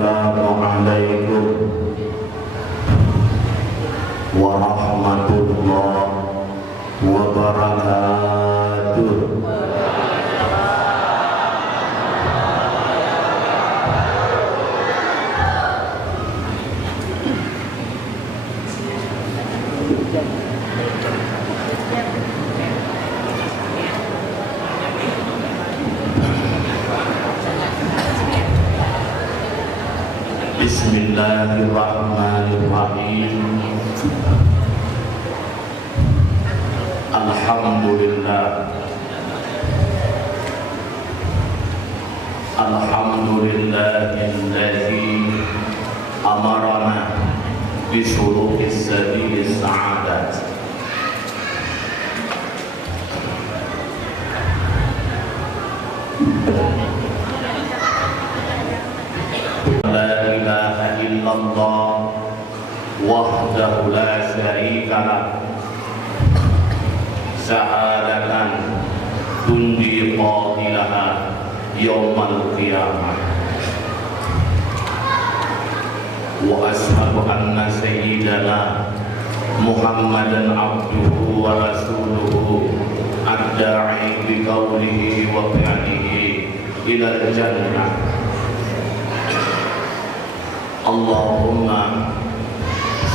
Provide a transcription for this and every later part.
Assalamualaikum warahmatullahi wabarakatuh. Bismillahirrahmanirrahim. Alhamdulillah. Alhamdulillahilladzi amarana bisuruqis sabilis sa'adat. La ilaha illallah wahdahu la syarika lah, syahadatan tundi qailaha yaumal qiyamah. Wa ashhadu anna sayyidana Muhammadan abduhu wa rasuluhu ad-da'i bi qawlihi wa fi'lihi ila jannah. Allahumma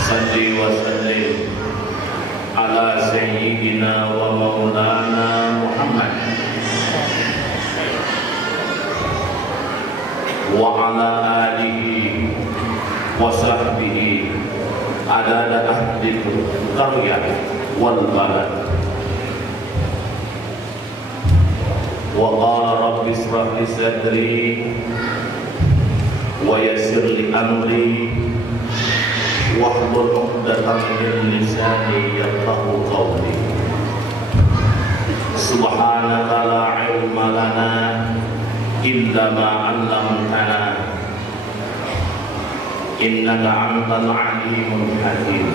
salli wa sallim ala sayyidina wa maulana Muhammad wa ala alihi wa sahbihi adada ahli qaryah wal balad. Wa qala rabbi ishrah li sadri wa yassir li amri wahlul 'uqdatam min lisani yafqahu qawli. Subhanaka la ilma lana illa ma 'allamtana innaka antal 'alimul hakim.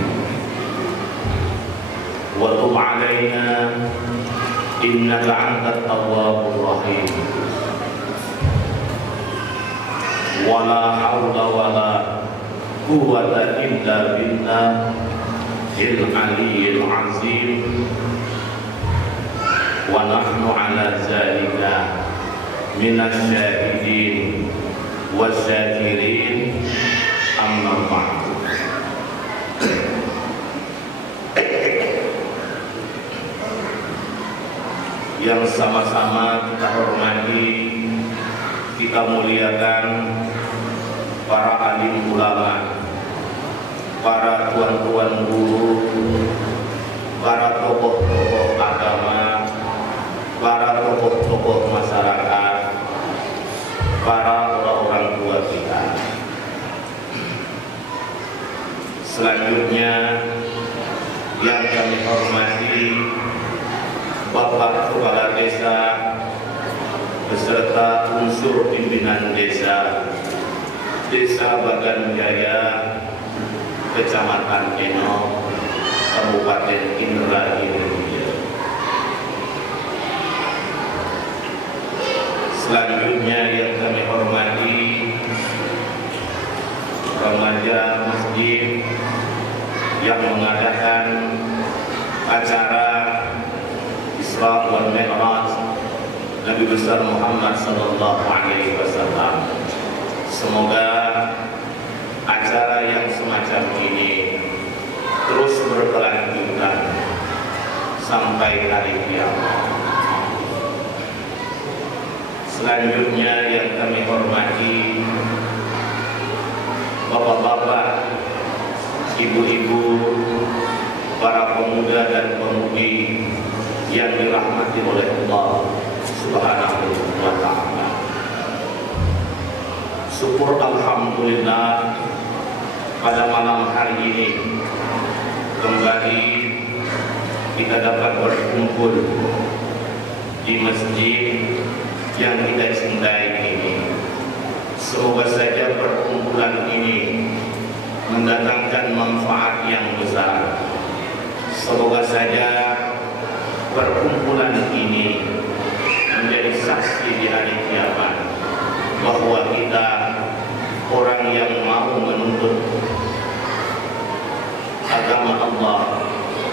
Wa tub 'alaina innaka antat tawwabur rahim. Wala haula wala quwwata illa billahil aliyyil azim. Wa nahnu ala zalika minasy syahidin wasyakirin, amma ba'd. Yang sama-sama kita hormati, kita muliakan para alim ulama, para tuan-tuan guru, para tokoh-tokoh agama, para tokoh-tokoh masyarakat, para orang tua kita. Selanjutnya yang kami hormati Bapak Kepala Desa beserta unsur pimpinan desa Bagan Jaya, Kecamatan Eno, Kabupaten Indragiri. Selanjutnya yang kami hormati remaja masjid yang mengadakan acara Isra wal Mi'raj Nabi besar Muhammad sallallahu alaihi wasallam. Semoga acara yang semacam ini terus berkelanjutan sampai hari kiamat. Selanjutnya yang kami hormati bapak-bapak, ibu-ibu, para pemuda dan pemudi yang dirahmati oleh Allah Subhanahu wa ta'ala. Syukur alhamdulillah pada malam hari ini kembali kita dapat berkumpul di masjid yang kita cintai ini. Semoga saja perkumpulan ini mendatangkan manfaat yang besar. Semoga saja perkumpulan ini menjadi saksi di hari kiamat bahwa kita orang orang yang mau menuntut agama Allah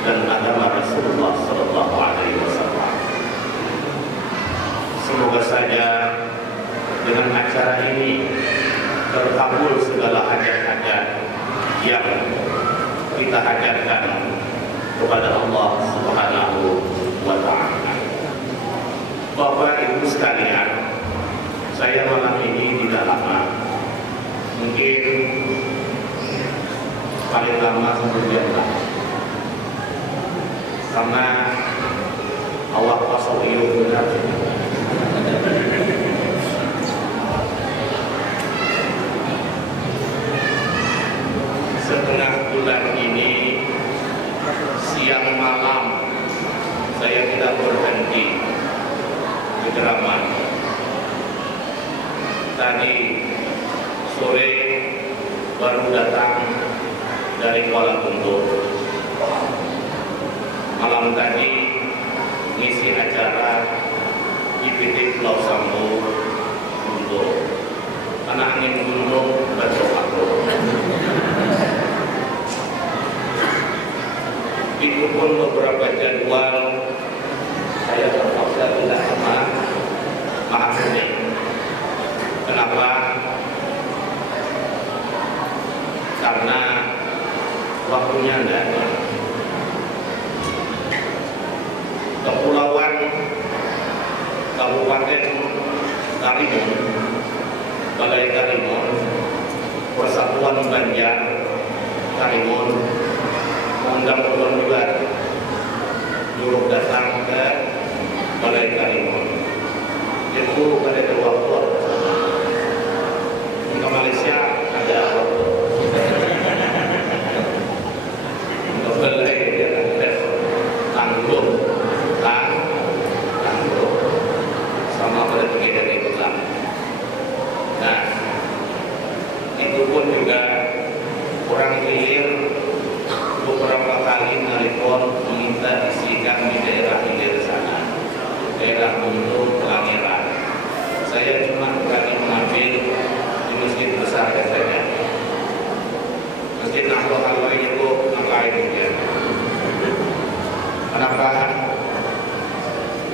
dan agama Rasulullah Sallallahu Alaihi Wasallam. Semoga saja dengan acara ini terkabul segala hajat-hajat yang kita hajatkan kepada Allah Subhanahu wa Ta'ala. Bapak Ibu sekalian, saya malam ini tidak lama, mungkin paling lama 1 jam, karena Allah pasal benar. Setengah bulan ini siang malam saya tidak berhenti di ceramah. Tadi sore baru datang dari Kuala Lumpur. Malam tadi ngisi acara IPT Pulau Sambu untuk anak angin gunung berdoa. Itu pun beberapa jadwal saya terpaksa tidak sama maafnya. Kenapa? Karena waktunya tidak ada. Kepulauan Kabupaten Karimun, Balai Karimun, Persatuan Banjar Karimun mengundang ulun juga dulu datang ke Balai Karimun. Itu pada waktu ke Malaysia ada waktu untuk Balai tanggung sama pada pergi dari Islam. Nah, itu pun juga kurang hilir beberapa kali nelpon meminta isikan di daerah hilir sana, daerah Gunung Langeran. Saya cuma berani mengambil di masjid besar saja. Masjid Nahdlatul itu ngapain dia? Kenapa?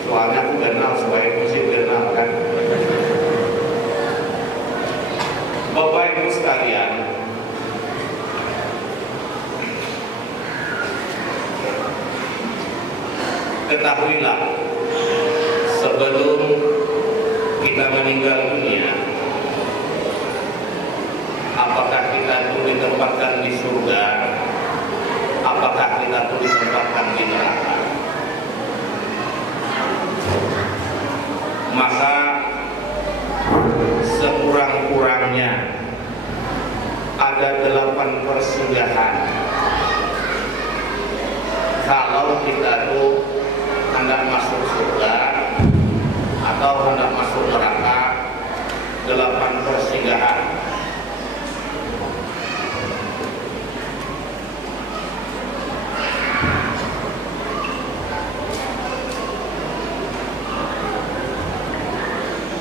Soalnya aku kenal supaya musik kenal kan. Bapak Ibu sekalian, ketahuilah sebelum kita meninggal dunia, apakah kita itu ditempatkan di surga, apakah kita itu ditempatkan di neraka. Maka sekurang-kurangnya ada 8 persinggahan. Kalau kita tuh hendak masuk surga atau hendak masuk neraka, 8 persinggahan.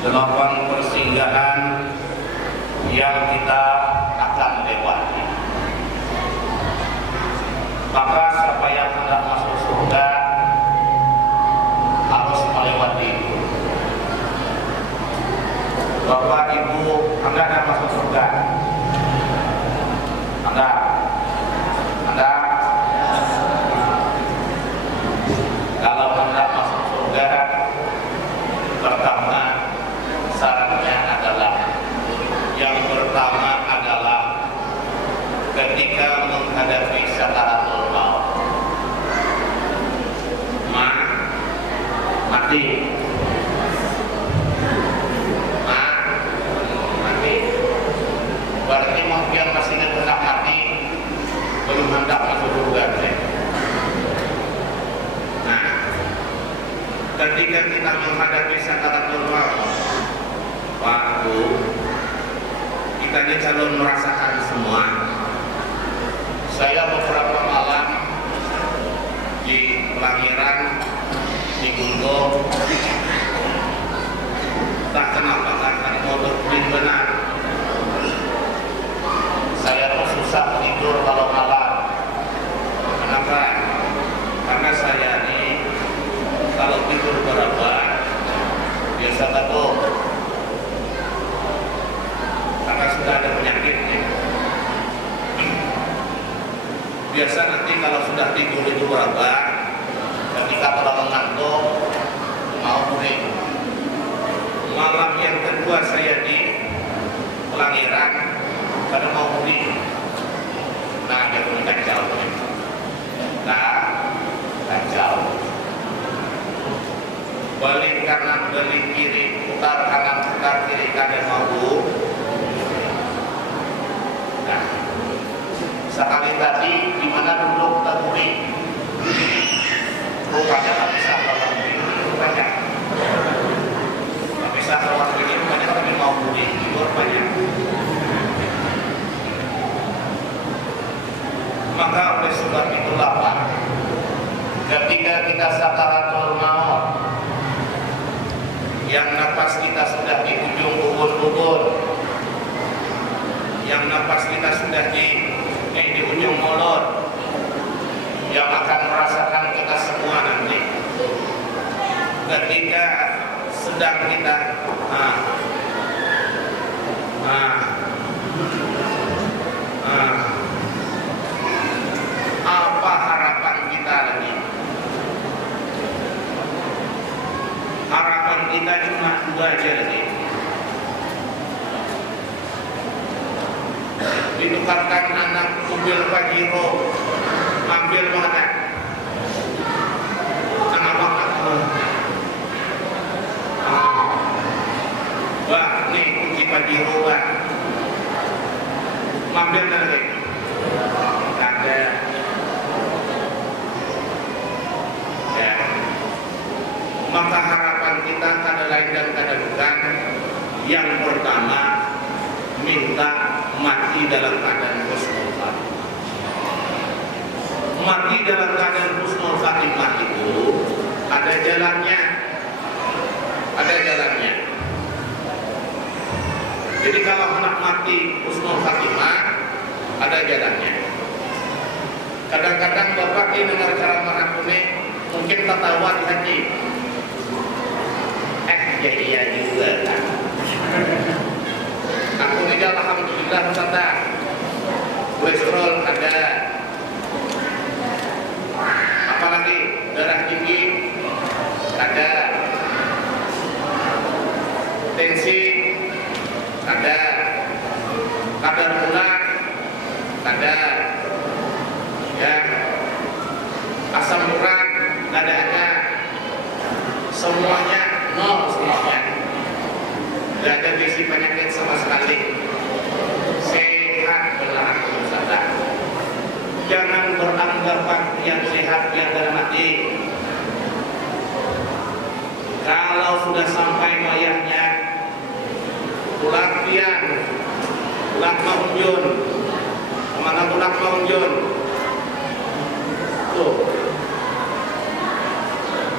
Delapan persinggahan yang kita akan lewati. Maka siapa yang hendak masuk surga harus melewati itu. Bapak Ibu hendak masuk surga? Hendak? Kalau hendak masuk surga, pertama syaratnya adalah, yang pertama adalah ketika menghadapi sakaratul maut, mati. Berarti mungkin masih hendak mati, belum hendak masuk surga. Nah, ketika kita menghadapi sakaratul maut, waktu kita ini calon merasakan semua. Saya beberapa malam di Langeran, di Gunung, tak kenapa kan motor benar. Biasa nanti kalau sudah tidur itu berapa, ketika terlalu ngantuk mau kuning. Malam yang kedua saya di Pelangiran, pada mau kuning. Nah, dia pun kacau. Kacau. Balik kanan, balik kiri, putar kanan, putar kiri, kanan mau. Nah, sekali tadi di mana duduk terdiri, rupanya tak bisa kalau begini, rupanya tak bisa kalau begini, rupanya tapi mau budi, rupanya. Maka oleh sebab itulah Pak, ketika kita sakaratul maut, yang nafas kita sudah di ujung ubun-ubun, yang nafas kita sudah di ujung mulut, yang akan merasakan kita semua nanti ketika sedang kita apa harapan kita lagi? Harapan kita cuma dua aja lagi. Ditukarkan anak mobil Pajero, ambil mana? Anak makan. Wah, nih kunci Pajero, Wah. Ambil nanti. Ada. Ya. Maka harapan kita kada lain dan kada bukan. Yang pertama, minta mati dalam keadaan husnul khatimah. Mati dalam keadaan husnul khatimah itu ada jalannya. Ada jalannya. Jadi kalau nak mati husnul khatimah ada jalannya. Kadang-kadang Bapak ini dengar ceramah aku nih, mungkin tertawa di hati. Jadi ya juga kan. Aku ini alhamdulillah tanda kolesterol ada, apalagi darah tinggi ada, tensi ada, kadar gula ada, ya, asam urat ada, semuanya nol semuanya. Tidak ada bisi penyakit sama sekali. Sehat belahan sadar. Jangan beranggapan yang sehat yang dalam hati. Kalau sudah sampai wayahnya, pulang pian, pulang maunjun, kemana pulang maunjun? Tuh,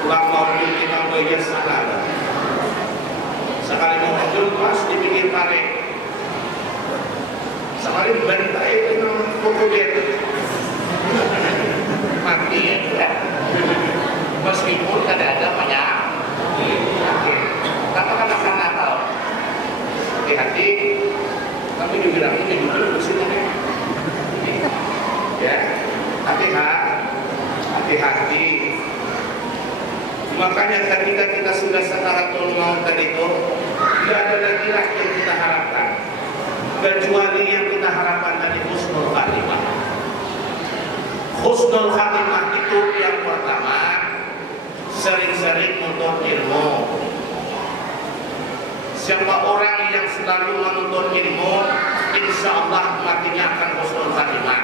pulang maunjun kita bayar salah. Sekali mau muncul pas di pinggir tarik, sekali bantai dengan kukudir mati ya. Meskipun ada banyak katakanlah karena tahu hati-hati, tapi juga aku juga bersih ya, hati-hati. Makanya ketika kita sudah sakaratul maut tadi itu, tidak ada lagi yang kita harapkan kecuali yang kita harapkan dari husnul khatimah. Husnul khatimah itu yang pertama, sering-sering menuntut ilmu. Siapa orang yang selalu menuntut ilmu, insya Allah matinya akan husnul khatimah.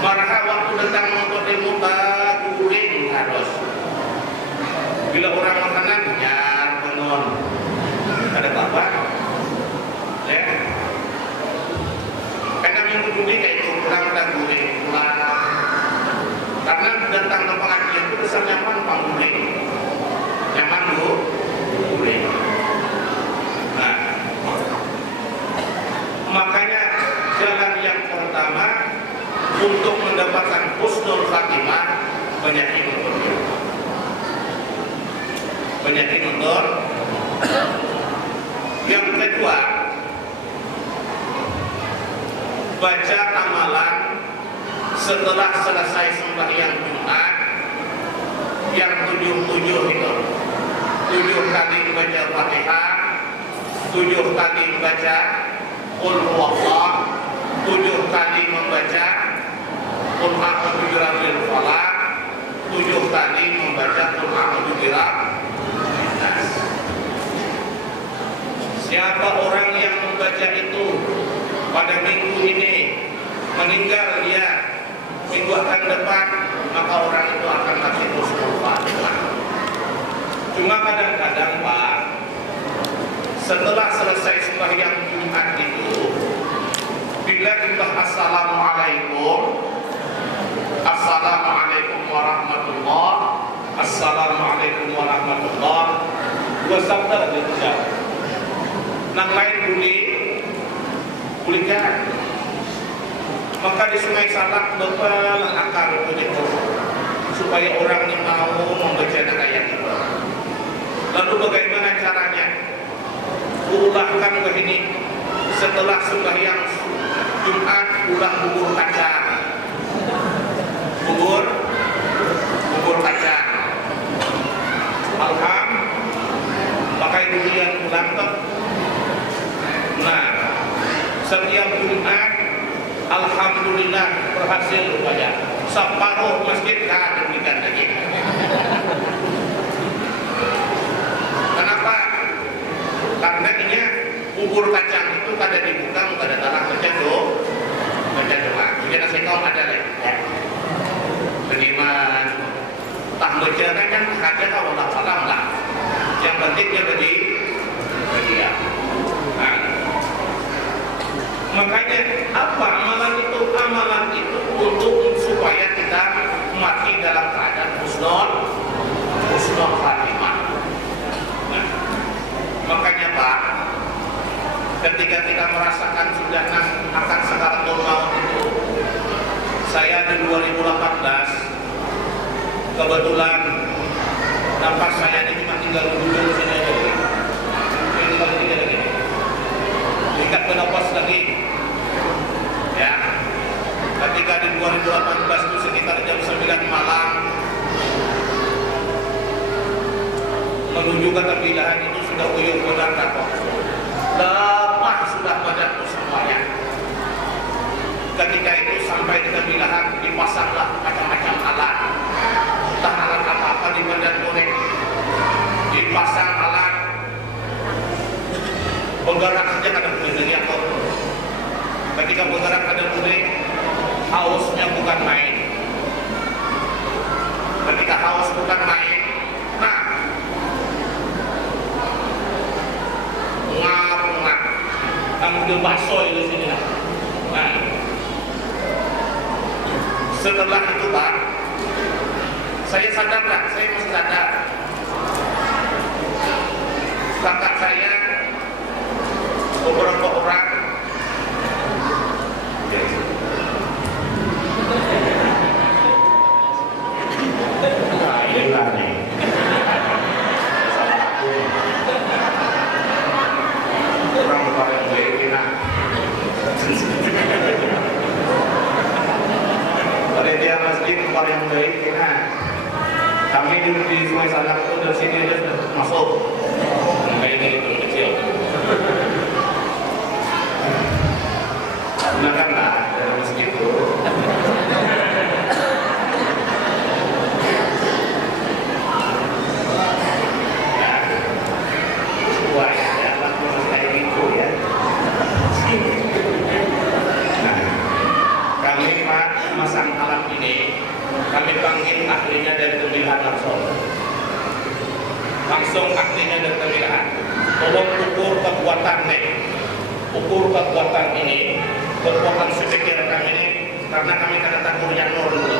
Maka waktu datang menuntut ilmu guling harus. Bila orang makanan nyar penon, ada apa? Ya. Karena minggu ini kayak itu pulang guling pulang. Karena datang ke pengajian itu kesan nyaman guling, nyaman guling. Nah, makanya jalan yang pertama untuk mendapatkan husnul khatimah banyakin untuk yang kedua baca amalan setelah selesai sembahyang Jumat yang 7 itu. 7 kali baca Fatihah, 7 kali baca Qul huwallah, 7 kali membaca Qul a'udzu birabbil falaq, 7 kali membaca Qul a'udzu birabbin nas. Siapa orang yang membaca itu pada minggu ini meninggal dia minggu akan depan, maka orang itu akan mati husnul khatimah. Cuma kadang-kadang Pak, setelah selesai sembahyang Jumat itu, bila kita assalamualaikum warahmatullah, assalamualaikum warahmatullah, dua sabda dia. Nang lain boleh maka di Sungai Salak bepal akar begitu supaya orang ini mau membaca ayat itu. Lalu bagaimana caranya? Ulahkan begini, setelah sembahyang Jumat ulah bubur kacang, bubur kacang. Pakai durian ulang tuh. Nah, setiap Jumat alhamdulillah berhasil rupanya. Separuh masjid kan demikian lagi. Kenapa? Karena ini bubur kacang itu kada dibuka, kada talang baca doa. Jadi saya kau ada lagi. Beriman, tak baca kan ada kalau tak salah lah. Yang penting dia berdiam. Nah, makanya apa amalan itu? Amalan itu untuk supaya kita mati dalam keadaan husnul khatimah. Nah, makanya Pak, ketika kita merasakan sudah akan sakaratul maut itu, saya di 2018 kebetulan nafas saya ini cuma tinggal duduk sini aja. Tinggal lagi. Tingkat bernapas lagi. Ya. Ketika di 2018 itu sekitar jam 9 malam menuju ke Tepilahan itu sudah uyuh benar kok. Lemah sudah badanku semuanya. Ketika itu sampai di Tepilahan dipasanglah macam-macam alat. Entah alat apa-apa di badan kuning. Dipasang alat bergerak saja kada boleh dari aku. Ketika bergerak kada boleh, hausnya bukan main. Ketika haus bukan main, nah ngap, ambil bakso itu sini lah. Nah, setelah itu Pak, saya sadar lah, saya masih sadar. Kakak saya beberapa orang nah inilah nih salah aku orang yang baik enak panitia masjid yang baik enak. Kami di Sungai Salak itu dari sini aja sudah masuk kayak ini itu kecil. Gunakanlah dari masjid itu. Ya, sesuai ya, lakukan kayak gitu ya. Nah, kami Pak masang alat ini, kami panggil ahlinya dari Pemilihan langsung ahlinya dari Pemilihan. Tolong ukur kekuatan nih. Ukur kekuatan ini, kekuatan sepikir kami ini, karena kami kena takut yang nol dulu.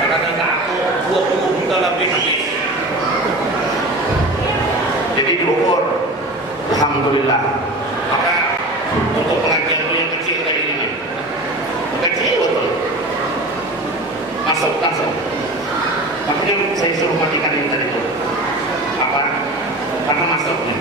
Karena aku 20 juta lebih habis. Jadi diukur, alhamdulillah. Maka untuk pengajian yang kecil kayak ini, kecil betul, masuk langsung. Makanya saya suruh matikan ini tadi itu. Apa? Karena masuknya.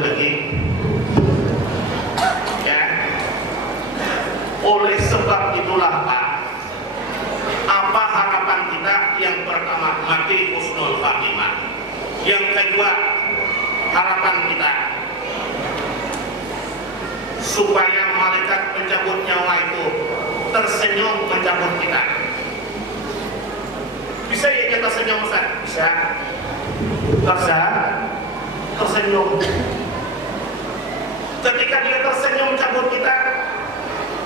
jauh lagi. Ya. Oleh sebab itulah Pak, apa harapan kita? Yang pertama, mati husnul khatimah. Yang kedua, harapan kita supaya malaikat pencabut nyawa itu tersenyum mencabut kita. Bisa ya kita senyum Ustaz? Bisa. Tersenyum. Ketika dia tersenyum cabut kita,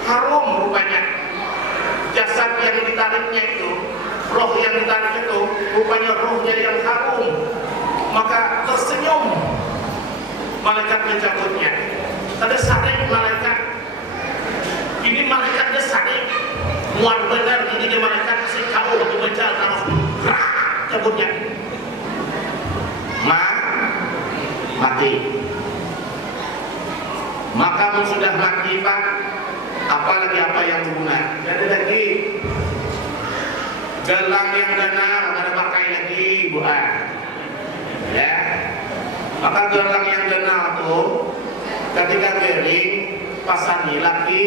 harum rupanya. Jasad yang ditariknya itu, roh yang ditarik itu, rupanya rohnya yang harum. Maka tersenyum malaikat mencabutnya. Ada saring malaikat. Ini malaikatnya saring. Muat benar ini dia malaikat si kau memecah tanah. Cabutnya. Mati. Maka sudah mati Pak, apalagi apa yang berguna. Jadi lagi gelang yang benar ada pakai lagi buat. Ya. Maka gelang yang benar tuh ketika bering pasani laki.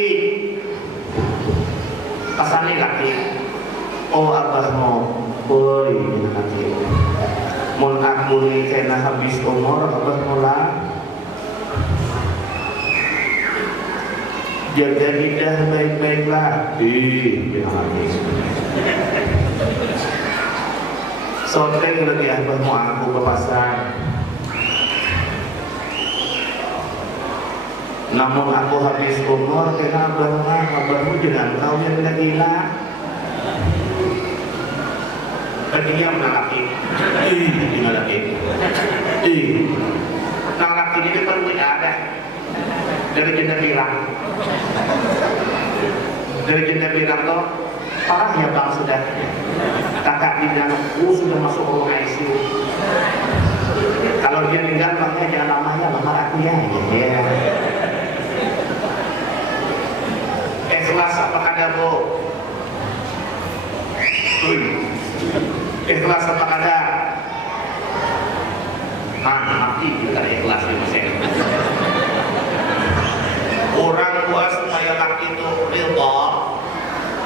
Oh abah mau boleh nanti. Mun akmuni kena habis umur abah mula jaga lidah baik-baiklah habis sonteng lagi abah mau aku ke pasar, namun aku habis umur kena abahmu jangan kau yang tidak gila dia menalaki nalaki ini kan ada dari jenda bilang tuh parah ya bang sudah kakak di dalam sudah masuk ruang ICU. Kalau dia tinggal bangnya jangan lamanya lamar aku ya. Ikhlas apa ada bu? Ikhlas apa ada? Mati kita ikhlas di mesin. Orang tua supaya laki itu ridha,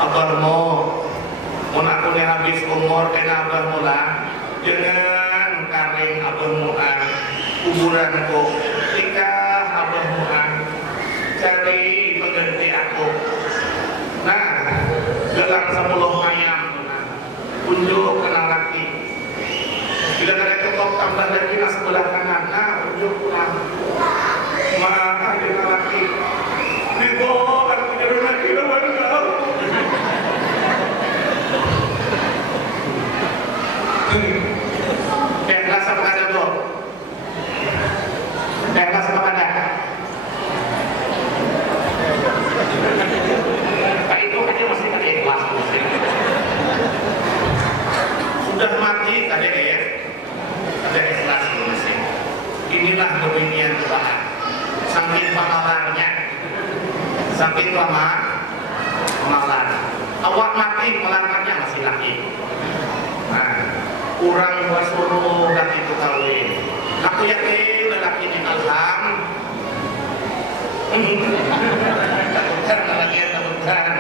abahmu, mun aku nih habis umur kena abahmu lah, jangan karing abahmu kuburanku, nikah abahmu cari pengganti aku. Nah, gelang 10 ayam. Unjuk kenal laki. Bila ada ketok tambah lagi sebelah kanan, nah unjuk pulang. Maka kenal laki. Ribo aku jadi laki lawan kau. Ikhlas apa ada bro? Ikhlas apa ada? Pak itu aja masih ada ikhlas. Sudah mati ada ikhlas masing. Inilah kebinian Tuhan. Saking pahalannya, saking pamahalan. Awak mati melangkahnya masih laki. Nah, kurang suruh laki itu kawin. Aku yakin lelaki ini alham. Takutkan lagi takutkan.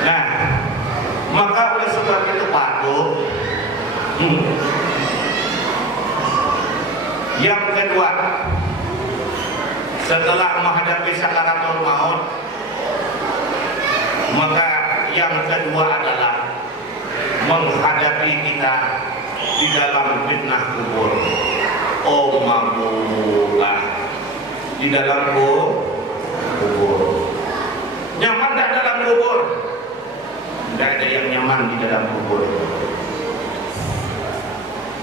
Nah. Maka oleh sebab itu patut. Yang kedua, setelah menghadapi sakaratul maut, maka yang kedua adalah menghadapi kita di dalam fitnah kubur. Oh mabulah di dalam kubur. Nyaman tak dalam kubur? Tidak ada yang nyaman di dalam kubur.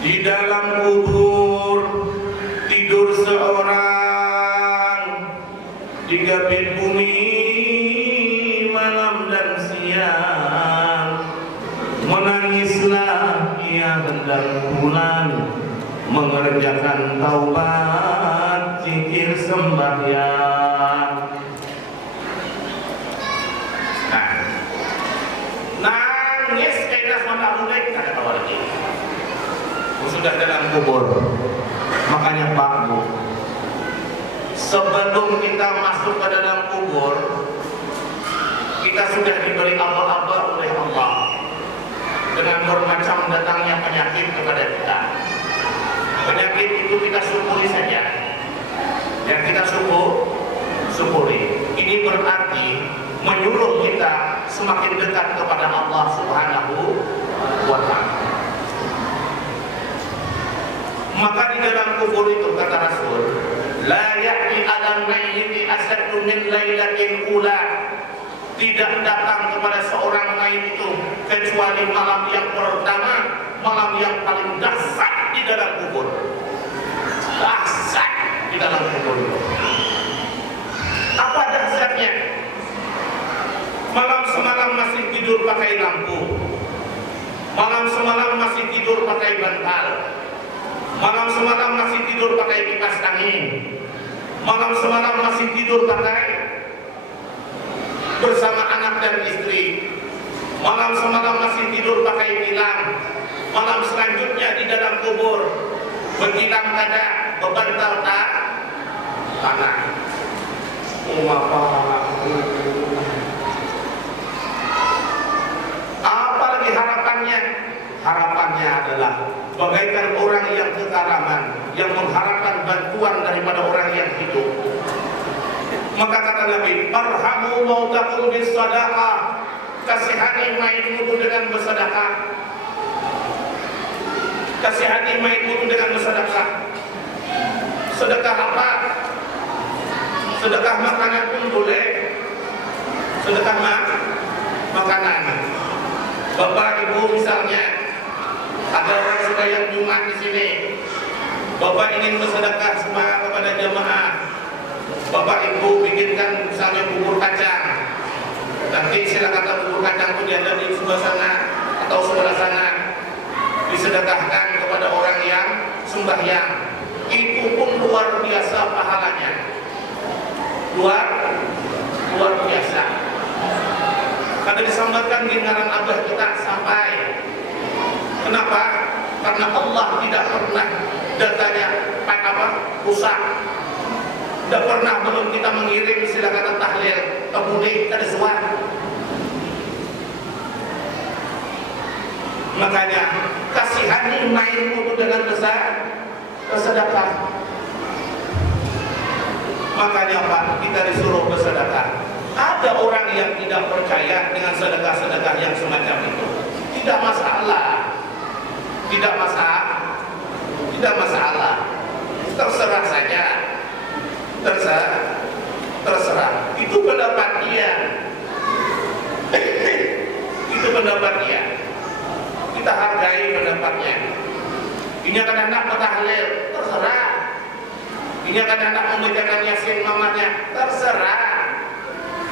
Di dalam kubur tidur seorang di gapit bumi malam dan siang. Menangislah ia hendak pulang, mengerjakan taubat, zikir sembahyang. Nangis kaidah mata mulai kada tahu lagi. sudah dalam kubur. Makanya Pak Bu, sebelum kita masuk ke dalam kubur, kita sudah diberi aba-aba oleh Allah dengan bermacam datangnya penyakit kepada kita. Penyakit itu kita syukuri saja, yang kita syukuri. Ini berarti menyuruh kita semakin dekat kepada Allah Subhanahu wa Ta'ala. Maka di dalam kubur itu kata Rasul, la ya'ti 'alal mayyiti asaddu min lailatin ula. Tidak datang kepada seorang mayit itu kecuali malam yang pertama, malam yang paling dahsyat di dalam kubur. Dahsyat di dalam kubur itu. Apa dahsyatnya? Malam semalam masih tidur pakai lampu. Malam semalam masih tidur pakai bantal. Malam semalam masih tidur pakai kipas angin. Malam semalam masih tidur pakai bersama anak dan istri. Malam semalam masih tidur pakai tilam. Malam selanjutnya di dalam kubur bertilam kada, berbantal tanah. Apa lagi harapannya? Harapannya adalah bagaikan orang yang kekaraman, yang mengharapkan bantuan daripada orang yang hidup. Maka kata Nabi, "Arhamu mautakum bis sadaqah." Kasihani mayitmu dengan bersedekah. Kasihani mayitmu dengan bersedekah. Sedekah apa? Sedekah makanan pun boleh. Sedekah makanan. Bapak Ibu misalnya, ada orang sembahyang Jumat di sini. Bapak ingin bersedekah kepada jemaah. Bapak Ibu bikinkan misalnya bubur kacang. Nanti silakan bubur kacang itu diada di sebelah sana atau sebelah sana, disedekahkan kepada orang yang sembahyang. Itu pun luar biasa pahalanya. Luar biasa. Kada disambatkan di ngaran abah kita sampai. Kenapa? Karena Allah tidak pernah datanya rusak. Tidak pernah belum kita mengirim istilah kata tahlil, kemudian kada sesuai. Makanya kasihani mayitmu dengan besar bersedekah. Makanya Pak, kita disuruh bersedekah. Ada orang yang tidak percaya dengan sedekah-sedekah yang semacam itu. Tidak masalah. Tidak masalah. Terserah saja. Terserah. Itu pendapat dia. Itu pendapat dia. Kita hargai pendapatnya. Ini akan anak bertahlil, terserah. Ini akan anak membacakan Yasin mamanya, terserah.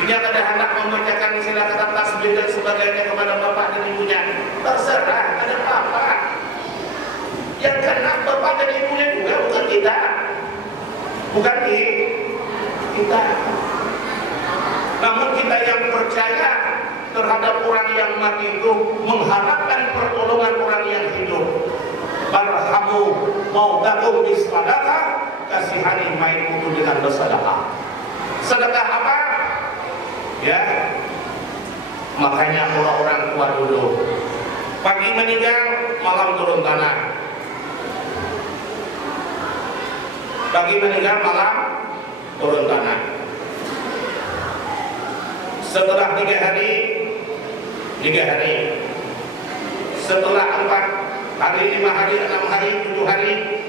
Ini akan anak membacakan istilah kata tasbih dan sebagainya kepada bapak dan ibunya, terserah. Ada apa? Yang kena bapak dan ibunya juga, bukan kita. Bukan kita. Namun kita yang percaya terhadap orang yang mati itu mengharapkan pertolongan orang yang hidup. Barhamu mautakum bis sadaqah, kasihani mayitmu dengan bersedekah. Sedekah apa? Ya. Makanya orang-orang tua dulu pagi meninggal, malam turun tanah. Pagi meninggal, malam turun tanah. Setelah 3 hari, setelah 4 hari, 5 hari, 6 hari, 7 hari,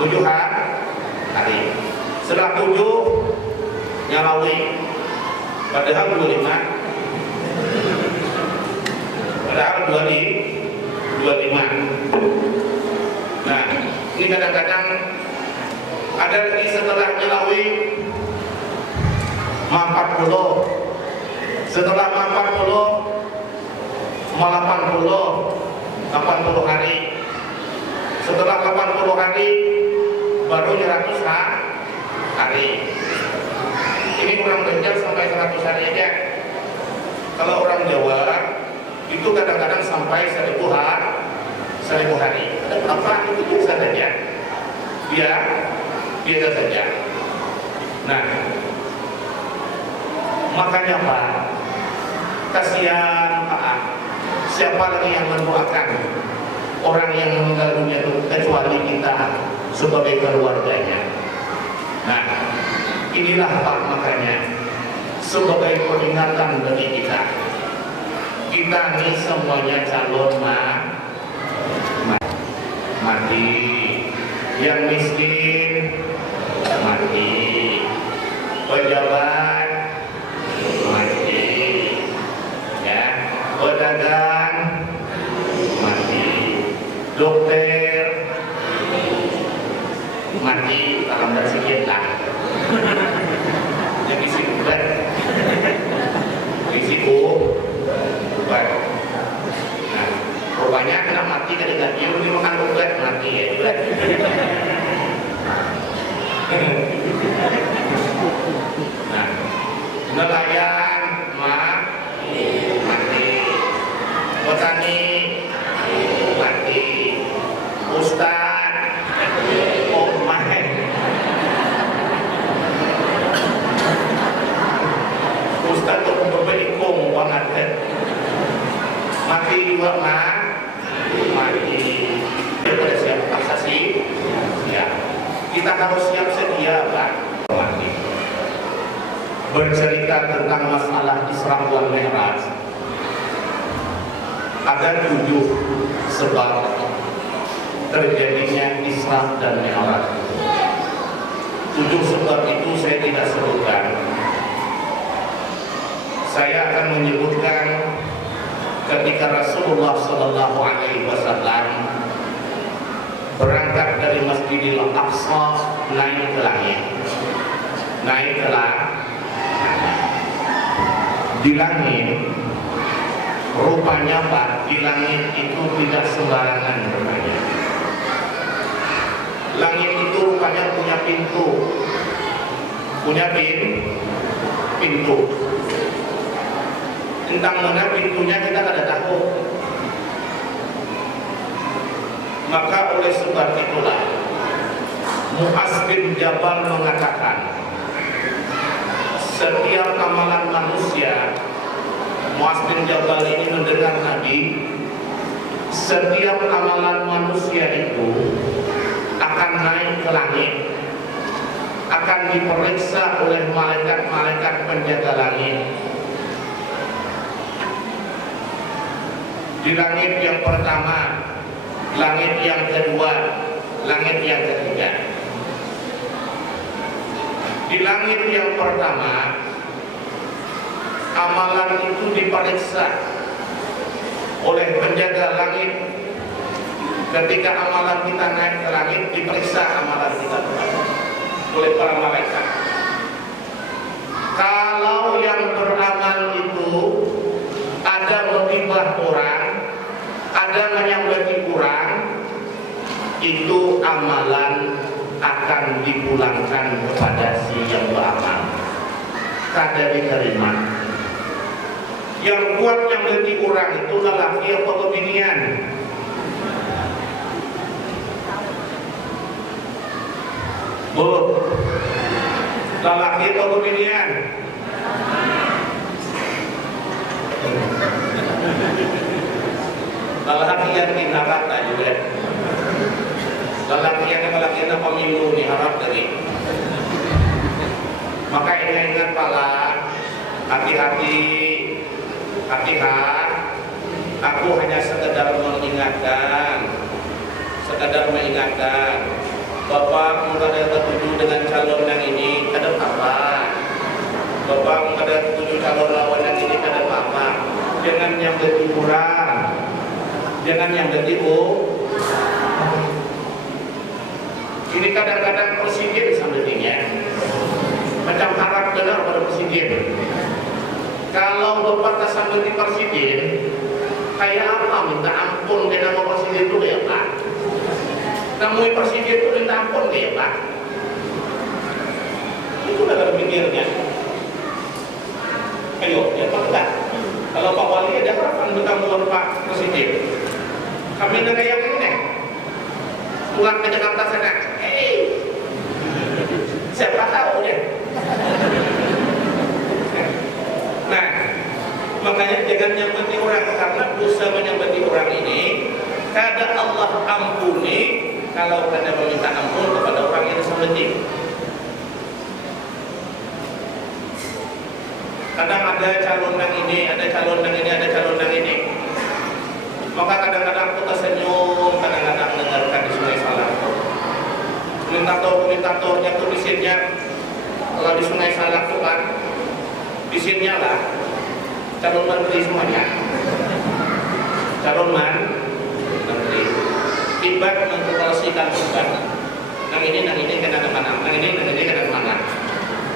7 hari. Setelah 7 nyalawi, padahal 25. Padahal 25. Nah, ini kadang-kadang ada lagi setelah nyalawi 40. Setelah 40 80 hari. Setelah 80 hari baru 100 hari. Ini kurang banyak sampai 100 hari aja. Kalau orang Jawa itu kadang-kadang sampai 1000 hari. Ada berapa itu biasa saja. Dia biasa saja. Nah, makanya Pak, kasihan Pak, siapa lagi yang mendoakan orang yang meninggal dunia itu kecuali kita sebagai keluarganya. Nah, inilah Pak, makanya sebagai peringatan bagi kita ini semuanya calon mati, yang miskin mati, pejabat mati, ya, pedagang mati, dokter mati, kalau nggak sikit lah, jadi sikit, risiko, bukan. Nah, rupanya kena mati dari gaji, ini makan obat mati ya. Nah, nelayan mati, petani mati, ustad ustad tuh berbelikung banget, mati juga mati. Pada siap paksasi, ya kita harus siap sedia Pak. Mati. Bercerita tentang masalah Isra wal Mi'raj, ada 7 sebab terjadinya Isra dan Mi'raj. 7 sebab itu saya tidak sebutkan. Saya akan menyebutkan ketika Rasulullah Sallallahu Alaihi Wasallam berangkat dari Masjidil Aqsa naik ke langit, di langit. Rupanya Pak, di langit itu tidak sembarangan rupanya. Langit itu rupanya punya pintu, pintu. Tentang mana pintunya kita tidak tahu. Maka oleh sebab itulah Mu'adz bin Jabal mengatakan, setiap amalan manusia, Mu'adz bin Jabal ini mendengar Nabi, setiap amalan manusia itu akan naik ke langit, akan diperiksa oleh malaikat-malaikat penjaga langit. Di langit yang pertama, langit yang kedua, langit yang ketiga. Di langit yang pertama, amalan itu diperiksa oleh penjaga langit. Ketika amalan kita naik ke langit, diperiksa amalan kita oleh para malaikat. Kalau yang beramal itu ada menghibah orang, ada yang lebih kurang, itu amalan akan dipulangkan kepada si yang beramal, kada diterima. Yang kuat yang lebih kurang itu lelaki atau kebinian. Lelaki atau kebinian. Lelaki yang diharap juga. Lelaki yang pemilu diharap dari. Maka ingat pala, hati-hati. Aku hanya sekedar mengingatkan, Bapak mengada tertuju dengan calon yang ini, ada apa? Bapak mengada tertuju calon lawan yang ini, ada apa? Jangan yang lebih kurang, jangan yang lebih Ini kadang-kadang presiden sebenarnya macam harap benar pada presiden. Kalau Bapak tak di presiden, kayak apa minta ampun ke nama presiden itu ya Pak? Namui presiden itu minta ampun ya Pak? Itu udah ada pikirnya. Ayo, ya Pak enggak? Kalau Pak Wali ada harapan minta ampun Pak Presiden. Kami negara yang ini. pulang ke Jakarta sana, siapa tahu ya. Nah, makanya jangan nyambati orang, karena dosa menyambati orang ini kadang Allah ampuni kalau Anda meminta ampun kepada orang yang disambati. Kadang ada calon yang ini, ada calon yang ini, ada calon yang ini. Maka kadang-kadang aku tersenyum, kadang-kadang dengarkan di Sungai Salak. Komentatornya tuh bisinnya, kalau di Sungai Salak tuh kan, bisinnya lah calon menteri semuanya. Calon menteri. Tiba mengkalkulasikan beban. Yang ini kena mana? Yang ini kena mana?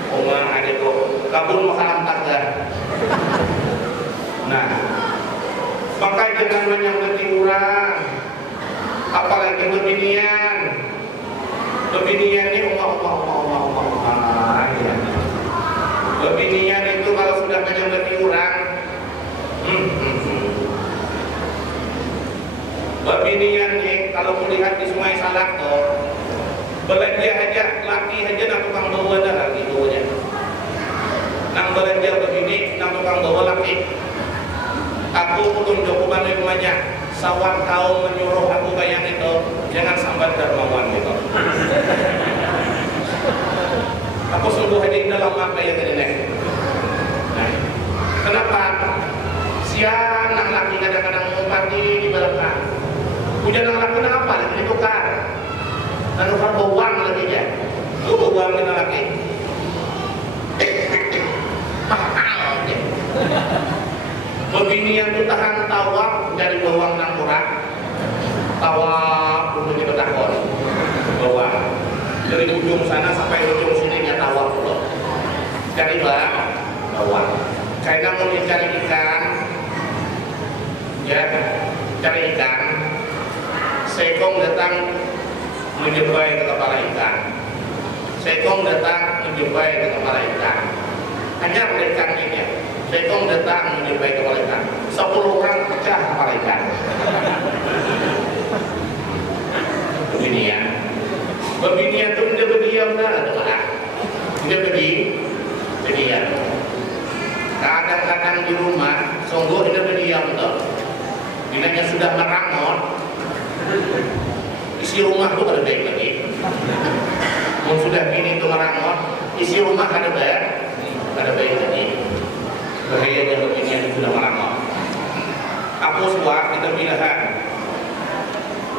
Omang ada kok kabur makanan tangga. Nah, maka jangan menyambati orang, apalagi bebinian. Bebinian ini ya. Bebinian itu kalau sudah menyambati orang, bebinian ini kalau melihat di Sungai Salak tuh, belanja aja, laki aja nak tukang bawa dah lagi bawanya. Nang belanja begini, nang tukang bawa laki. Aku tunjuk kepada rumahnya, sawat kau menyuruh aku kayak itu, jangan sambat dermawan gitu. Aku sungguh hadir dalam apa yang ini. Nah, kenapa? Siang nang laki kadang-kadang ngumpati di belakang. Hujan nang laki nang apa? Lagi ditukar. Dan tukar bawang lagi ya. Lu bawang kita laki. Mahal ya. Begini yang tuh tahan tawak dari bawang nang murah. Tawak dulu di Betakon. Bawang. Dari ujung sana sampai ujung sini tawak dulu. Cari bawang. Karena mau dicari ikan, ya cari ikan. Sekong datang menjumpai ke kepala ikan. Sekong datang menjumpai ke kepala ikan. Hanya ikan ini. Sekong datang menjumpai ke kepala ikan. 10 orang pecah kepala ikan. Beginian. Beginian itu dia berdiam dah, adalah. Dia berdiam. Kadang-kadang di rumah, sungguh dia berdiam tuh. Bilanya sudah merangot. Isi rumah tuh ada baik lagi. Mau sudah gini tuh merangot, isi rumah ada baik lagi. Bahayanya beginian sudah merangot. Aku suah kita pilihan.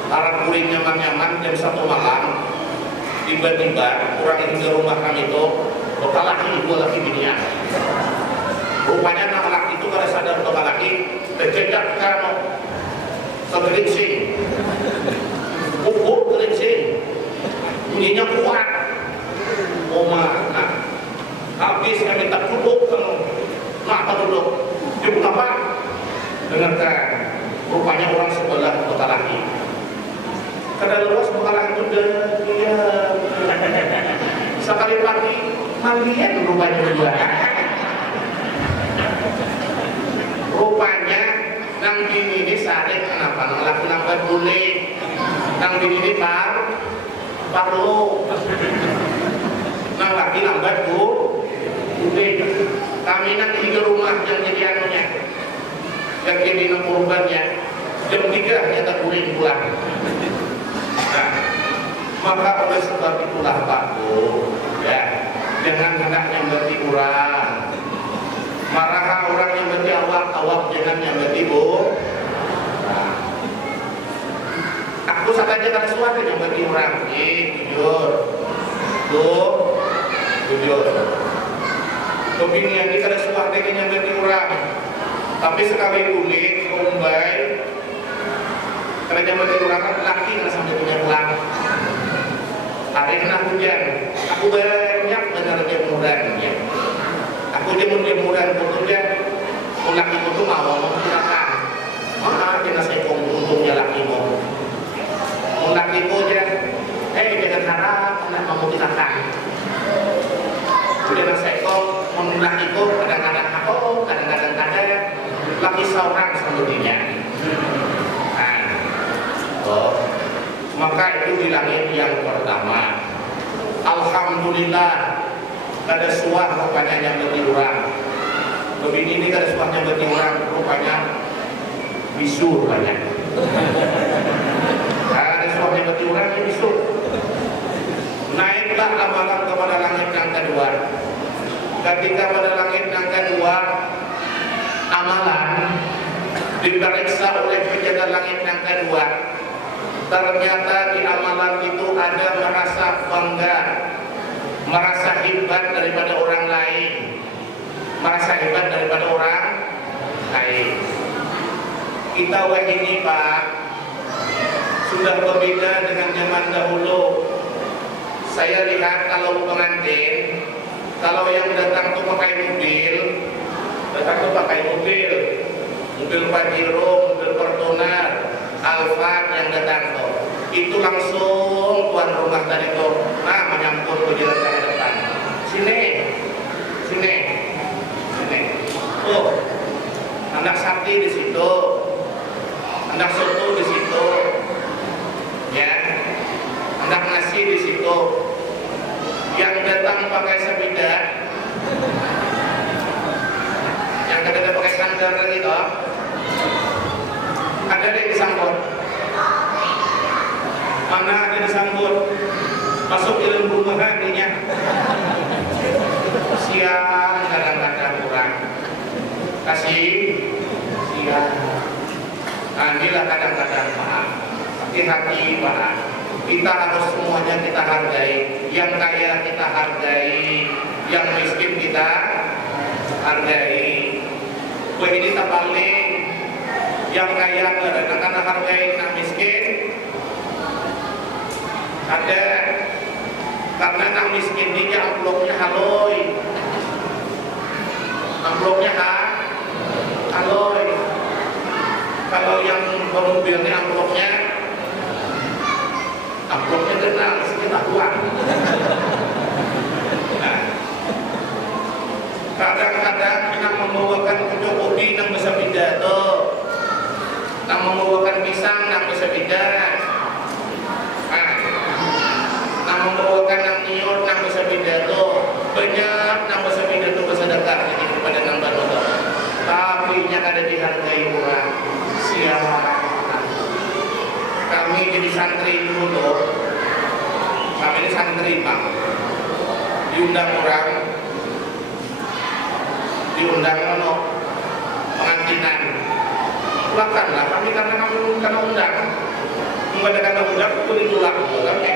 Arah kuring nyaman-nyaman jam 1 malam. Tiba-tiba orang yang di rumah kami itu bakal laki, dua laki binian. Rupanya anak laki itu kalau sadar bakal laki, terjejak kan kegelincing. Pupuk gelincing, bunyinya kuat. Oma, nah, habis kami tak duduk, kenapa duduk? Duduk apa? Dengarkan, rupanya orang sebelah bakal laki. Kadang luas bakalan itu dia sekali pagi mandian rupanya berdua. Rupanya nang bini ini sarik kenapa? Nang laki nampak boleh, nang bini ini parlo, nang laki nampak boleh. Kami nanti di rumah yang jadi anunya, yang jadi nang korbannya jam 3 nyata kuring pulang. Nah, maka oleh sebab itulah Pak Bu, ya, jangan hendak nyambati orang. Marah orang nyambati awak jangan nyambati Bu. Nah, aku saja kan suatu nyambati orang, jujur, tuh, jujur. Kebinian ini kada suatu nyambati orang, tapi sekali ulik, kumbai. Karena zaman itu orang kan laki nggak sampai punya pulang. Hari kena hujan, aku banyak dengar jemuran ya. Aku jemuran betulnya, laki itu mau silakan. Mana jangan saya untungnya laki mau. Laki itu aja, jangan harap nak mau silakan. Udah saya kong, laki itu kadang-kadang aku, kadang-kadang ada laki seorang sebelumnya. Maka itu di langit yang pertama. Alhamdulillah kada suah rupanya yang beti orang. Begini ini kada suahnya beti orang rupanya bisu rupanya. Kada suahnya beti orang ini bisu. Naiklah amalan kepada langit yang kedua. Ketika pada langit yang kedua amalan diperiksa oleh penjaga langit yang kedua, ternyata di amalan itu ada merasa bangga, merasa hebat daripada orang lain, merasa hebat daripada orang lain. Kita ini Pak sudah berbeda dengan zaman dahulu. Saya lihat kalau pengantin, kalau yang datang tuh pakai mobil, datang tuh pakai mobil Pajero, mobil Fortuner, Alphard yang datang tuh, itu langsung tuan rumah tadi tuh, nah menyambut ke jalan ke depan. Sini, tuh, anak sapi di situ, anak soto di situ, ya, anak nasi di situ. Yang datang pakai sepeda, yang kadang pakai sandal gitu, ada yang disambut. Mana ada disambut? Masuk dalam rumah hatinya. Siang kadang-kadang kurang. Kasih siang. Inilah kadang-kadang Pak. Hati-hati Pak. Kita harus semuanya kita hargai. Yang kaya kita hargai, yang miskin kita hargai. Begini tak paling yang kaya karena hargai yang miskin ada, karena yang miskin ini amplopnya haloi, amplopnya haloi. Kalau yang mobilnya amplopnya kenal, sekitar uang. Nah, kadang-kadang yang membawakan kecukupi yang bisa pidato, yang membawakan pisang yang bisa pidato, yang membawakan yang niur yang bisa pidato, banyak yang bisa pidato bersedekah kepada yang baru. Tapi yang ada dihargai orang siapa? Kami jadi santri dulu, kami ini santri Pak, diundang orang, diundang pengantinan, pulangkanlah kami karena undang, karena undang pun ditolak kami.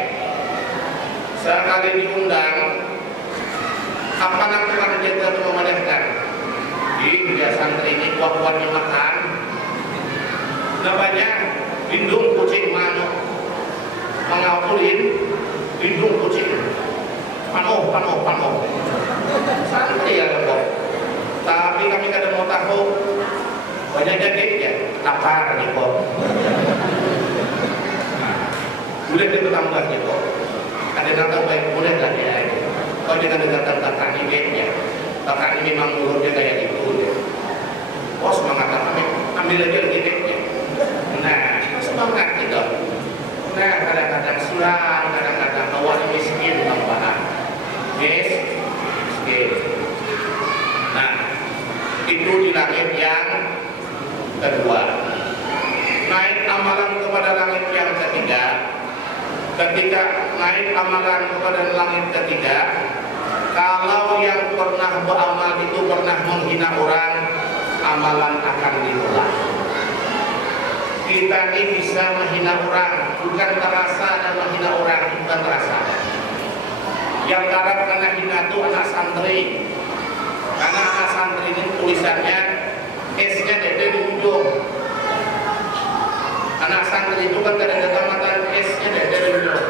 Sekali diundang, apa nanti akan jaga untuk memadamkan? Dia santri ini kuat-kuatnya makan, namanya lindung kucing mano, mengawulin lindung kucing pano santri ya kok. Tapi kami kadang mau tahu banyak jadi ya lapar nih kok. Boleh ditambah gitu. Kadang tahu baik boleh lah ya. Kau jangan datang ini ya. Kakak ini memang mulutnya kayak gitu ya. Oh semangat kami ambil aja gini ya. Nah semangat gitu. Nah kadang-kadang siang, kadang-kadang awal miskin tambahan. Miskin. Nah itu di langit yang kedua. Naik amalan kepada langit yang ketiga. Ketika naik amalan kepada langit ketiga, kalau yang pernah beramal itu pernah menghina orang, amalan akan ditolak. Kita ini bisa menghina orang, bukan terasa dan menghina orang, bukan terasa. Yang karena kena hina itu anak santri. Karena anak santri ini tulisannya S-nya dede di ujung. Anak santri itu kan kadang-kadang mata S-nya dede di ujung.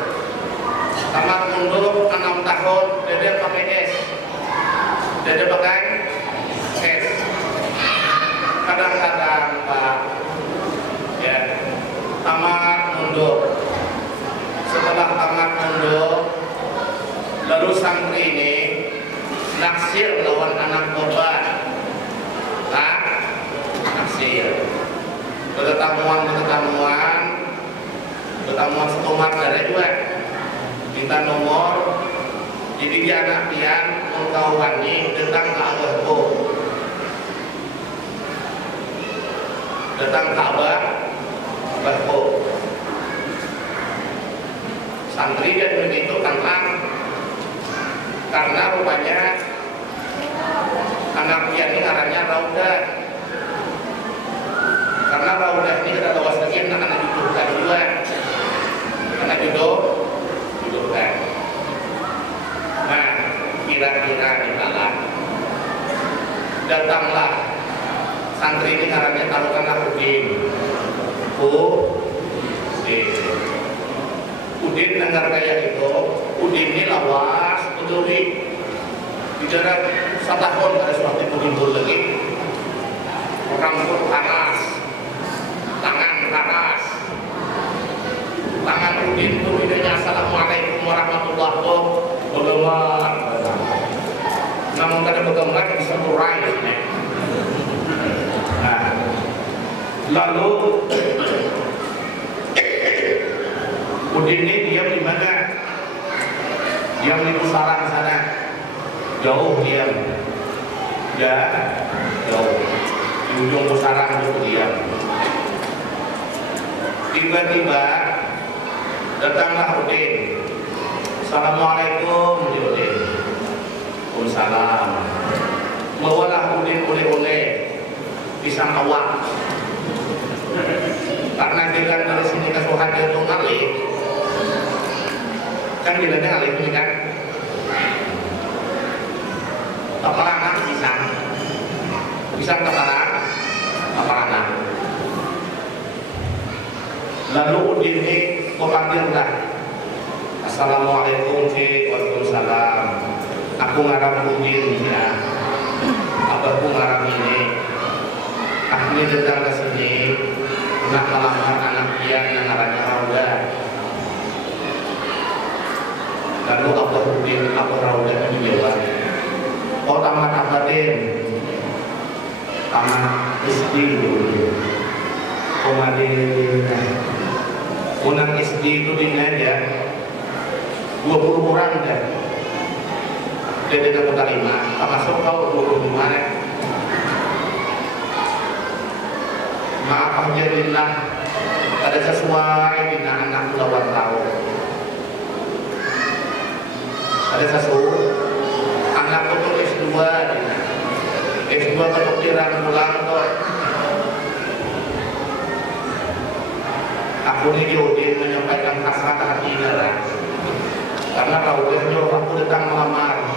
Tamat mundur 6 tahun, dede pakai S. Dede pakai S. Kadang-kadang Pak, ya, tamat mundur. Setelah tamat mundur, lalu santri ini naksir lawan anak korban. Nah, naksir. Pertemuan satu kedua minta nomor jadi anak pian engkau wani datang ke abahku datang ke abahku santri dan begitu tentang karena rupanya anak pian ini ngarannya Raudah karena Raudah ini ada luas lagi anak-anak judokan juga anak judokan. Nah kira-kira di malam datanglah santri ini ngarannya taruhkanlah Udin dengar kayak itu Udin ini lawas betul bicara 1 tahun ada suatu timbul lagi rambut panas tangan panas tangan Udin itu idenya assalamualaikum warahmatullahi wabarakatuh namun kada bergemar bisa murai nah lalu Udin ini diam di mana? Diam di pusaran sana. Jauh diam. Ya, jauh. Di ujung pusaran itu diam. Tiba-tiba datanglah Udin. Assalamualaikum Udin. Waalaikumsalam. Bawalah Udin oleh-oleh pisang awak. Karena kita dari sini ke Soeharto itu ngalih. Kan bilangnya ngalih ini kan keperangan pisang keperangan lalu Udin ini memanggillah assalamualaikum waalaikumsalam aku ngarang Udin ya abahku ngarang ini aku ini datang ke sini nak melamar anak dia yang ngarannya Raudah. Lalu Abah Udin, Abah Raudah menjawab, oh tamat apa Den? Tamat SD dulu. Komadin, unang SD itu dina ya 20 orang dah. Dia tidak terima, termasuk kau 25 ya. Maaf alhamdulillah ada sesuai dengan anak lawan tahu ada sesuatu anak itu S2 kedokteran pulang kok aku ini Udin menyampaikan hasrat hatinya lah karena Raudah nyuruh aku datang melamar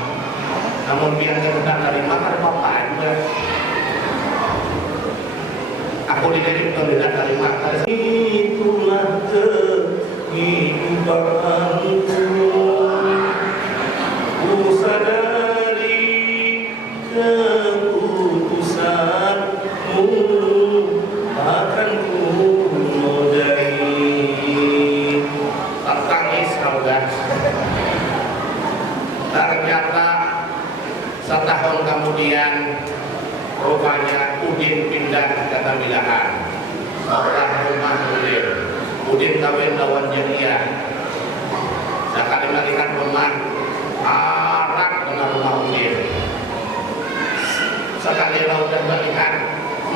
namun biar dia datang dari mana apa juga aku dididik bukan dari mata itulah kehidupanku ku sadari keputusanmu akan ku nodai tangis Raudah ternyata 1 tahun kemudian rupanya Udin pindah ke Tamilahan orang rumah Udin kawin lawan Jania sekali melihat rumah arak dengan rumah Udin sekali Raudah melihat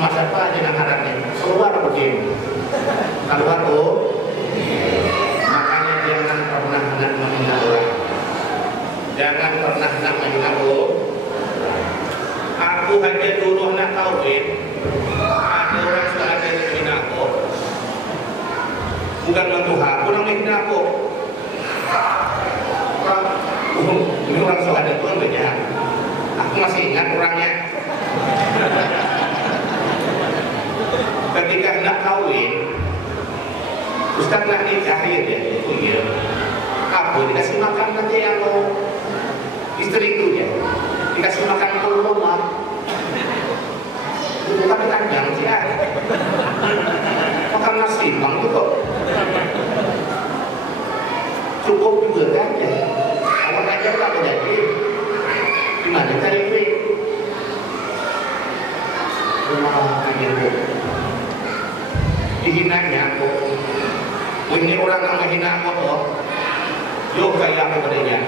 masa apa dengan harapnya keluar Udin keluar makanya jangan pernah nak menghina orang jangan pernah nak menghina aku hanya dulu nak kawin ada orang sudah ada yang menghina aku bukan mentuha aku yang menghina aku ini orang sudah ada Tuhan banyak aku masih ingat orangnya ketika hendak kawin Ustaz nak nikahin ya itu ya aku dikasih makan aja yang mau istriku ya dikasih makan peluru lah bukan kandang sih ya makan nasi bang itu kok cukup juga kan ya awak aja tak jadi gimana cari duit rumah akhirnya dihinanya aku ini orang yang menghina aku Yo kayak aku padanya.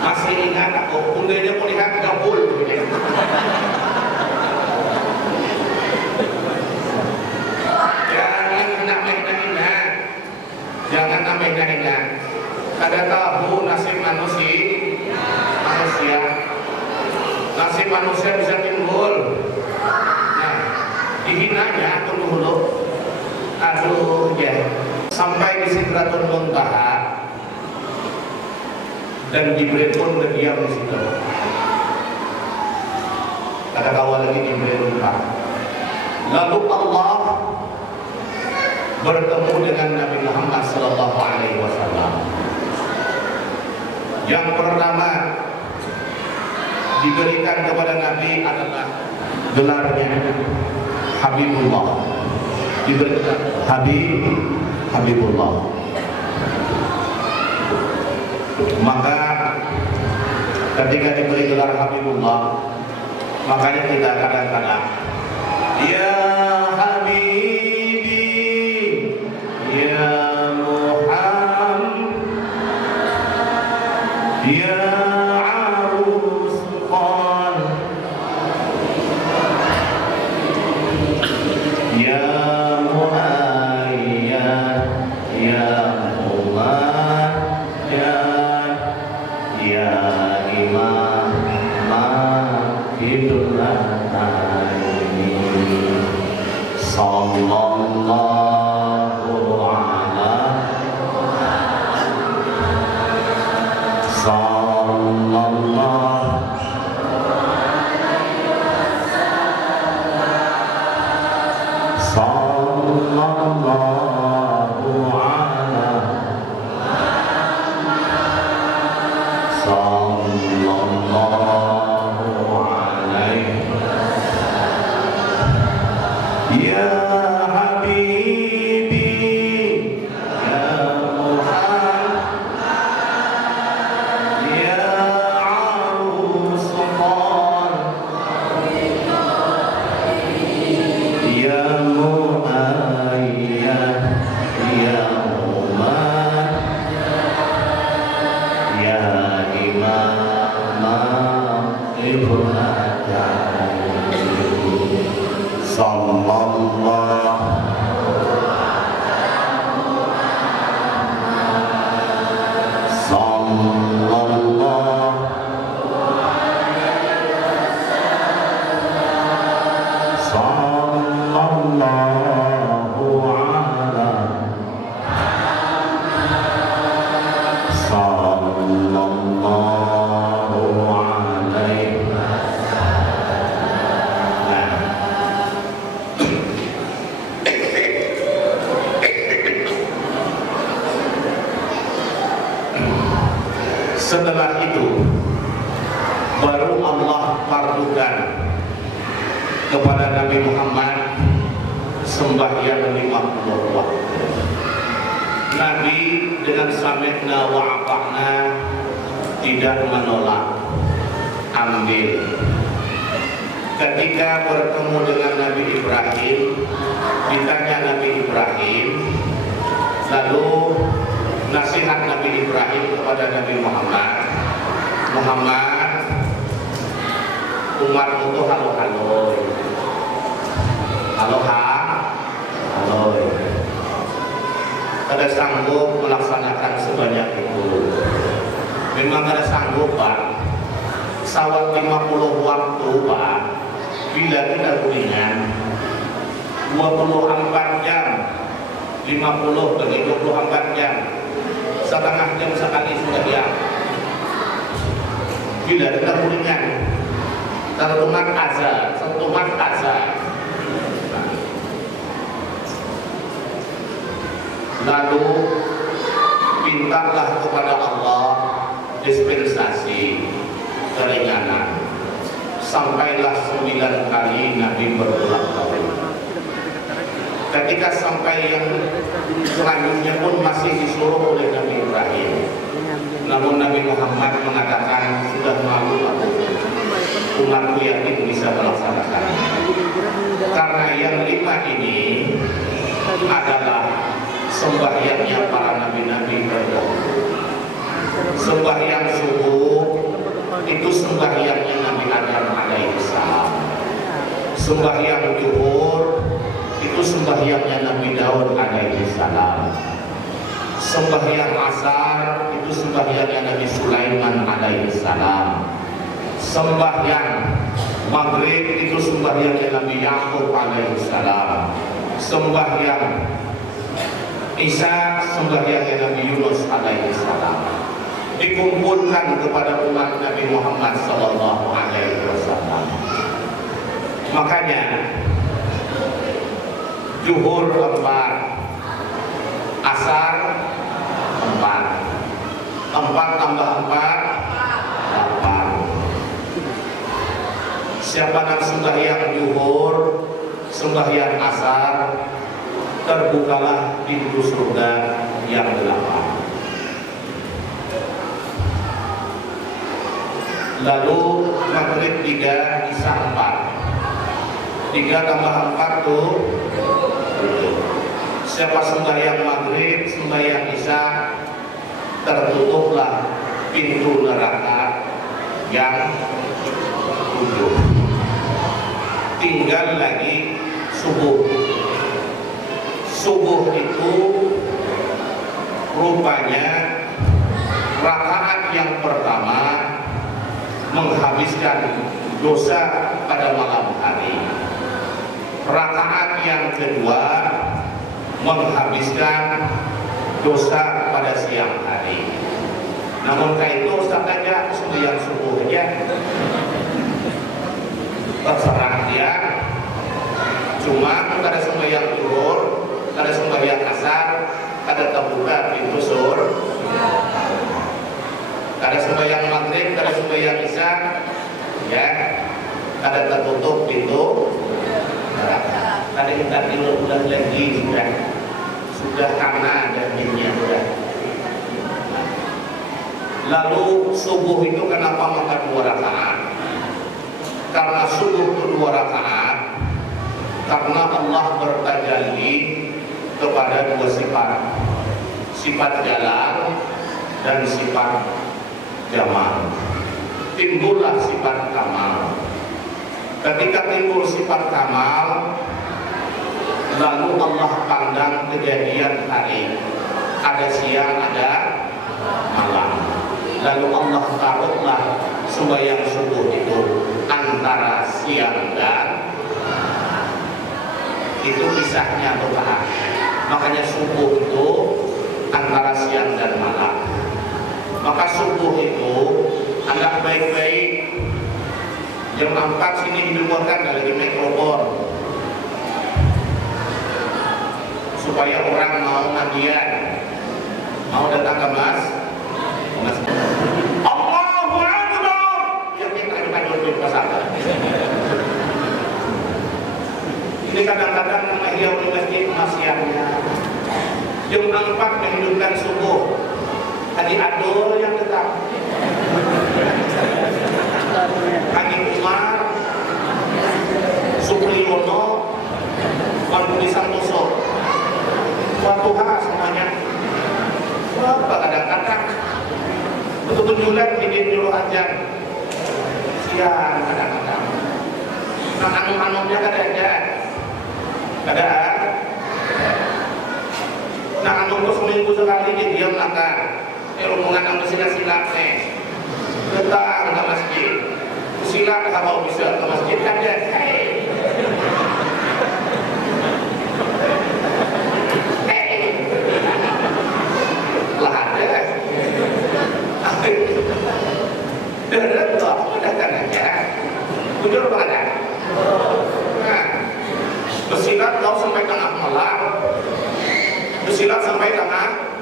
Masih ingat aku, bundanya mau lihat gabul. Jangan nameh-nameh. Kada tahu nasib manusia. Nasib manusia bisa timbul. Nah, dihinanya aku dulu. Aduh ya. Sampai di Sidratul Muntaha dan Jibril pun berdiam di situ. Kada kawal lagi Jibril lupa. Lalu Allah bertemu dengan Nabi Muhammad sallallahu alaihi wasallam. Yang pertama diberikan kepada Nabi adalah gelarnya Habibullah. Diberikan Habibullah. Maka ketika diberi gelar Habibullah, makanya kita kadang-kadang ya Habibi, ya Muhammad, ya Arusqan, ya Muayyad, ya Mumayyad, ya Imam Mahidul Latani, sallallahu ala ya Habibi, ya Muhammad, ya Arusqan, ya Muayyad, ya Umar, ya Imam Ibn Setelah itu baru Allah fardukan kepada Nabi Muhammad sembahyang 50 waktu. Nabi dengan sami'na wa ata'na tidak menolak, ambil. Ketika bertemu dengan Nabi Ibrahim, ditanya Nabi Ibrahim, lalu nasihat Nabi Ibrahim kepada Nabi Muhammad, umatmu itu halo. Kada sanggup melaksanakan sebanyak itu. Memang kada sanggup, Pak. Sawat 50 waktu, Pak. Bila kita kuningan 24 jam, 50 bagi 24 jam, setengah jam sekali sudah ya. Bila kita kuningan tertumat azan. Lalu mintalah kepada Allah dispensasi keringanan. Sampailah 9 kali Nabi berulang kali. Ketika sampai yang selanjutnya pun masih disuruh oleh Nabi Ibrahim, namun Nabi Muhammad mengatakan sudah malu aku, umatku yakin bisa melaksanakan. Karena yang 5 ini adalah sembahyangnya para nabi-nabi terdahulu. Sembahyang zuhur itu sembahyangnya Nabi Daud alaihi salam. Sembahyang asar itu sembahyangnya Nabi Sulaiman alaihi salam. Sembahyang maghrib itu sembahyangnya Nabi Yakub alaihi salam. Sembahyang Isya sembahyangnya Nabi Yunus alaihi salam. Dikumpulkan kepada umat Nabi Muhammad sallallahu alaihi wasallam. Makanya zuhur 4, asar 4, 4 tambah 4 8. Siapa yang sembahyang zuhur, sembahyang asar, terbukalah pintu surga yang 8. Lalu maghrib 3, isya 4. 3 tambah 4 tuh 7. Siapa sembahyang maghrib, sembahyang isya, tertutuplah pintu neraka yang 7. Tinggal lagi subuh. Subuh itu rupanya rakaat yang pertama menghabiskan dosa pada malam hari. Rakaat yang kedua menghabiskan dosa pada siang hari. Namun itu Ustaz aja sembahyang subuh aja, terserah dia. Cuma kada sembahyang zuhur, kada sembahyang asar, kada terbuka pintu surga. Kada sembahyang maghrib, kada sembahyang isya, ya, kada tertutup pintu neraka. Kada kita tidur udah lagi sudah karena dagingnya sudah. Lalu subuh itu kenapa maka 2 rakaat? Karena subuh itu 2 rakaat, karena Allah bertajalli kepada 2 sifat, sifat jalal dan sifat jamal. Timbullah sifat kamal. Ketika timbul sifat kamal, lalu Allah pandang kejadian hari, ada siang, ada malam. Lalu Allah taruhlah sembahyang subuh itu antara siang dan itu kisahnya bertahap. Makanya subuh itu antara siang dan malam. Maka subuh itu anggap baik-baik jam 4 sini dibuatkan lagi mikrofon supaya orang mau mandian, mau datang ke mas Allahu Akbar, yang kita di pasar. Ini kadang-kadang mahiyah di masjid maksiatnya. Jam 4 menghidupkan subuh. Tadi adol yang tetap Haji Umar, Supriyono, Wan Budi Santoso, Watuha semuanya. Berapa kadang-kadang betul-betul ingin nyuruh ajan siang kadang-kadang. Nah anu-anunya kada. Nah anu itu seminggu sekali dia makan. Rombongan anu sila-sila datang ke masjid. Sila kalau bisa ke masjid kan dia lah ada. Darat loh, datang aja. Bujur pada. Nah, bersilat kau sampai tengah malam. Bersilat sampai tengah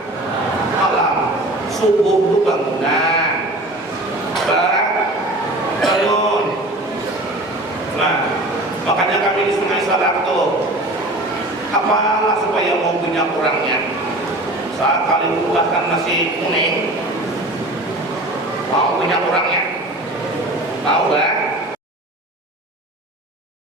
malam. Subuh itu bangunan, bangun. Nah, makanya kami di Sungai Salak tuh, apalah supaya mau punya kurangnya. Saat kali bahkan masih kuning, mau punya kurangnya, tahu gak?